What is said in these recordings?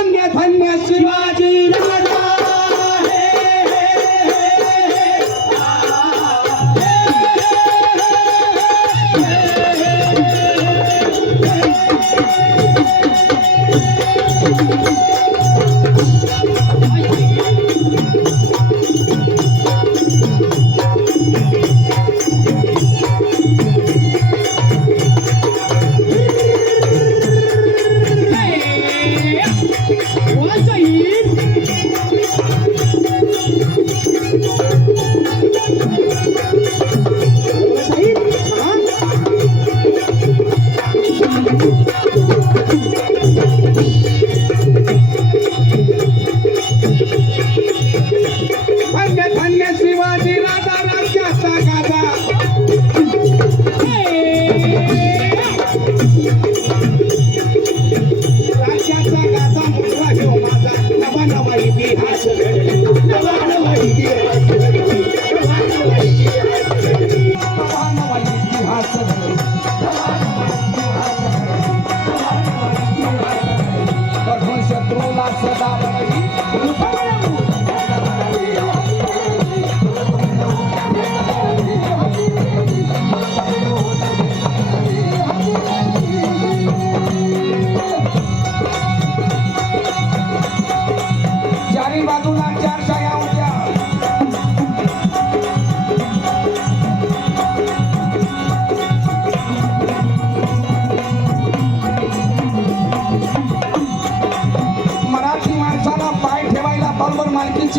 धन्य धन्य शिवाजी राजा। yeah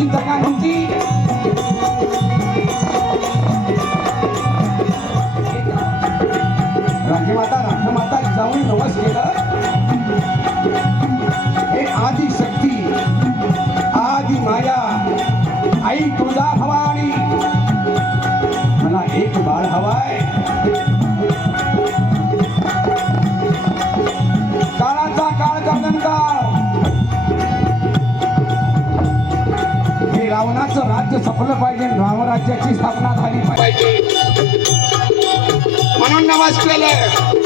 চিন্তা কাহিনী झालं पाहिजे. भावराज्याची स्थापना झाली पाहिजे. म्हणून नमस्कार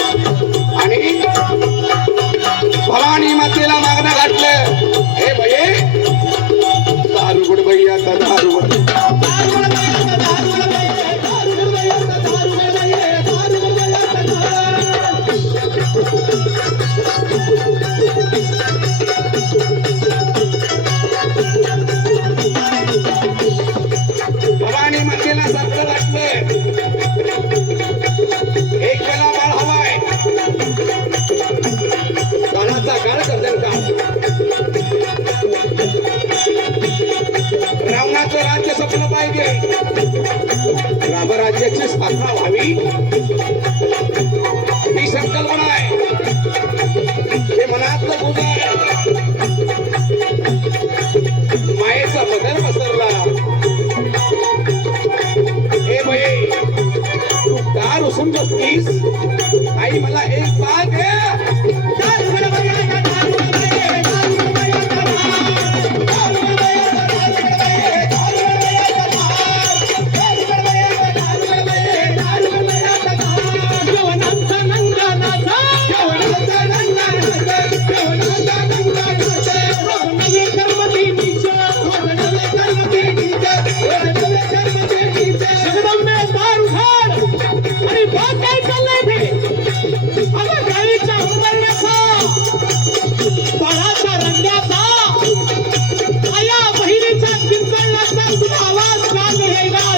அவார்டு வாங்குகைதான்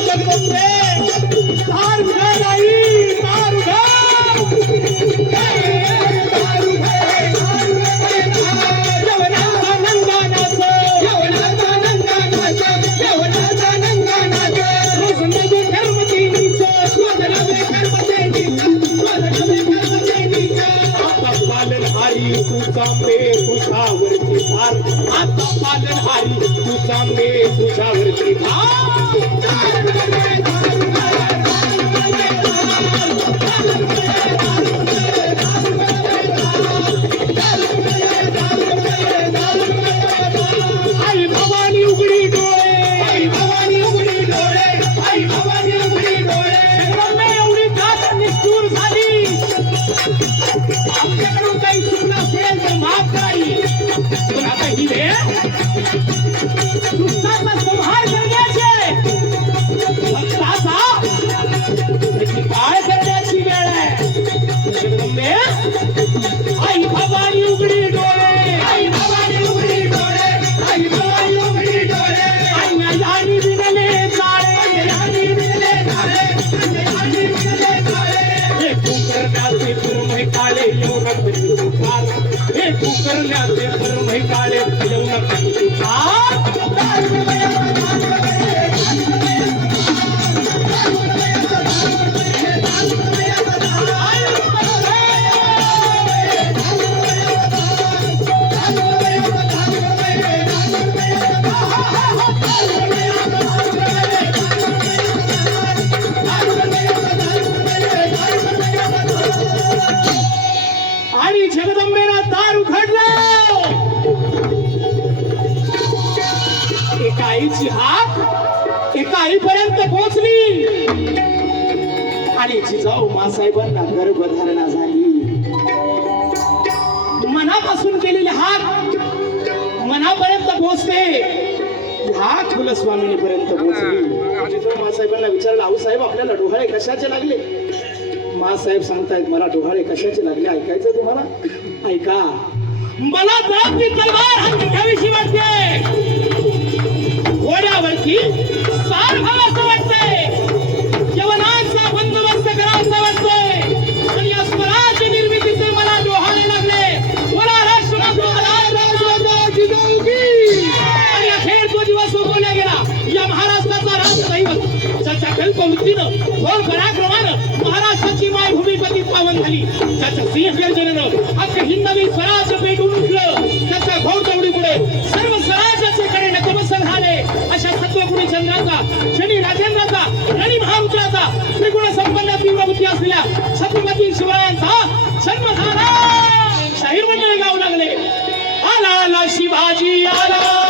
Yeah. आई हवाली उघडी डोळे आई हवाली उघडी डोळे आई आईपर्यंत पोहोचली. आणि जिजाऊ मासाहेबांना गर्भधारणा झाली. मनापासून केलेले हात मनापर्यंत पोहोचते हाक कुलस्वामिनीपर्यंत पोहोचली. जिजाऊ मासाहेबांना विचारलं आऊ साहेब आपल्याला डोहाळे कशाचे लागले? मासाहेब सांगतायत मला डोहाळे कशाचे लागले? ऐकायचं तुम्हाला? ऐका. मला तर ती तलवार राष्ट्रदैवत ज्याच्या कल्पवृत्तीनं थोर पराक्रमानं महाराष्ट्राची माय पती पावन झाली. त्याच्या सिंह गर्जनेनं अख्खं हिंदवी स्वराज्य पेटून उठलं. त्याच्या घोडदौडीमुळे सर्व स्वराज्याचे कडे नतमस्तक झाले. अशा सत्वगुणी चंद्राचा शनी राजेंद्राचा रणी महारुद्राचा त्रिगुण संपन्न तीव्र बुद्धी असलेल्या छत्रपती शिवरायांचा जन्म झाला. शाहीर मंडळी गाऊ लागले. आला आला शिवाजी आला.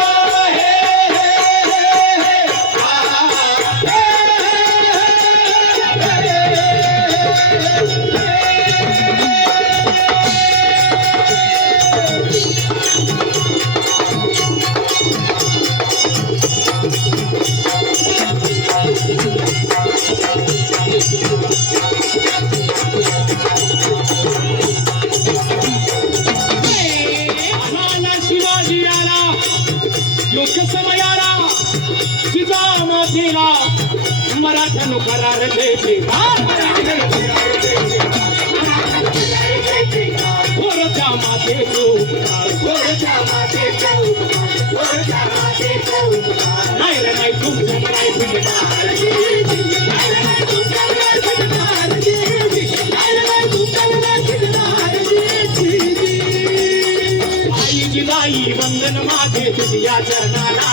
वंदन माझे तुझ्या चरणाला.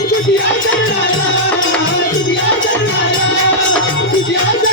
तुझ्या चरणाला Yeah,